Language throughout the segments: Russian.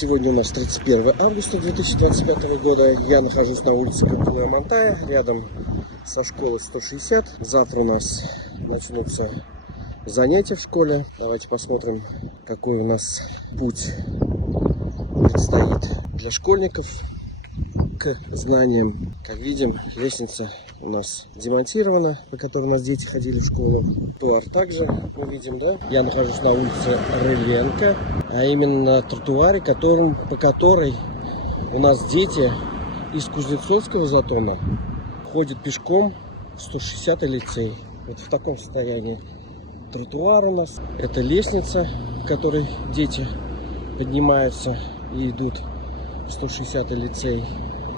Сегодня у нас 31 августа 2025 года. Я нахожусь на улице Монтая, рядом со школой 160. Завтра у нас начнутся занятия в школе. Давайте посмотрим, какой у нас путь предстоит для школьников к знаниям. Как видим, лестница у нас демонтирована, по которой у нас дети ходили в школу. ПР также мы видим, да? Я нахожусь на улице Рыленко, а именно на тротуаре, по которой у нас дети из Кузнецовского затона ходят пешком в 160-й лицей. Вот в таком состоянии тротуар у нас. Это лестница, в которой дети поднимаются и идут в 160-й лицей.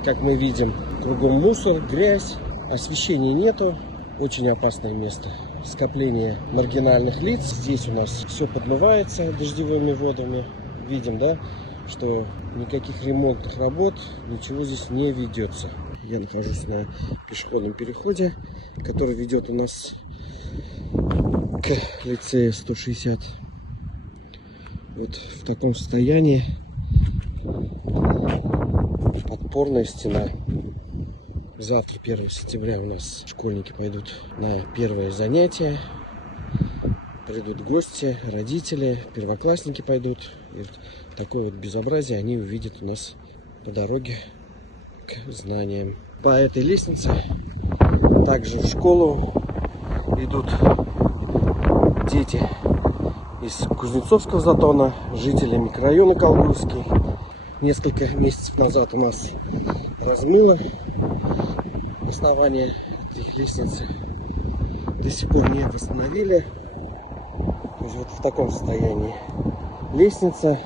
Как мы видим, кругом мусор, грязь, освещения нету. Очень опасное место. Скопление маргинальных лиц. Здесь у нас все подмывается дождевыми водами. Видим, да, что никаких ремонтных работ, ничего здесь не ведется. Я нахожусь на пешеходном переходе, который ведет у нас к лицею 160. Вот в таком состоянии подпорная стена. Завтра, 1 сентября, у нас школьники пойдут на первое занятие. Придут гости, родители, первоклассники пойдут. И вот такое вот безобразие они увидят у нас по дороге к знаниям. По этой лестнице также в школу идут дети из Кузнецовского затона, жители микрорайона Колгуйский. Несколько месяцев назад у нас размыло основание этой лестницы. До сих пор не восстановили. То есть вот в таком состоянии лестница.